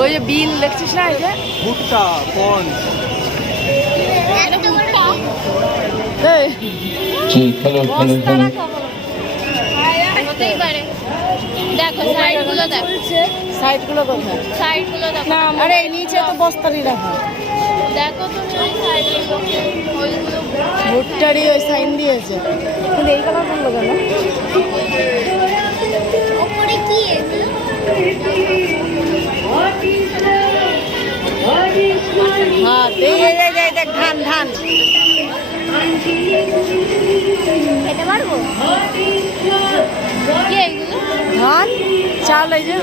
ওই যে বিল দেখছিস না, এই যে ভুট্টা কোন দেখো সাইডগুলো দেখো, সাইডগুলো কোথায়? সাইডগুলো দেখো, আরে নিচে তো বস্তানি রাখা। দেখো তুমি ওই সাইডগুলো, ওইগুলো ভুট্টারই ওই সাইন দিয়েছে, কিন্তু এই কালার বললো কেন? ওপরে কি এগুলো? হ্যাঁ দেখ ধান ধান খেতে পারবো কি এগুলো? ধান চাল, এই যে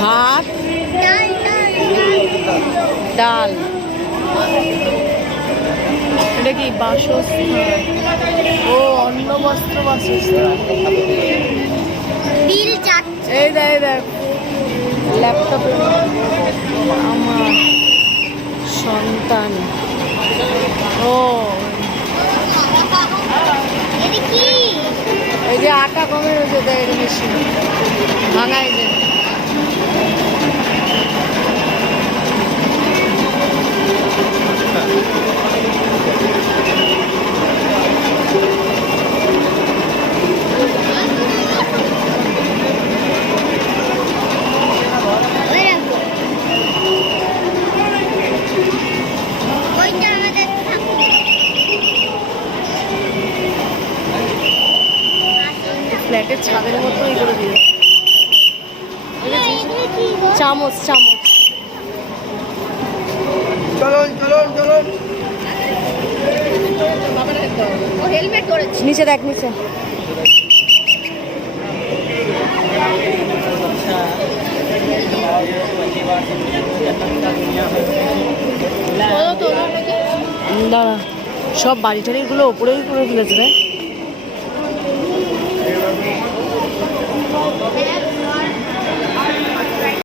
ভাত ডাল। এটা কি বাসস্থান? ও অন্ন বস্ত্র বাসস্থান। এই দেখ ল্যাপটপে আমার সন্তান। ও এই যে আটা কমে রয়েছে, দেয় মেশিন ভাঙাই যে ফ্ল্যাটের ছাদের মতোই করে দিয়ে চামচ চামচ। হেলমেট করেছে নিচে, দেখ নিচে। দাঁড়া, সব বাড়ি টাড়িগুলো ওপরেই করে ফেলেছে রে।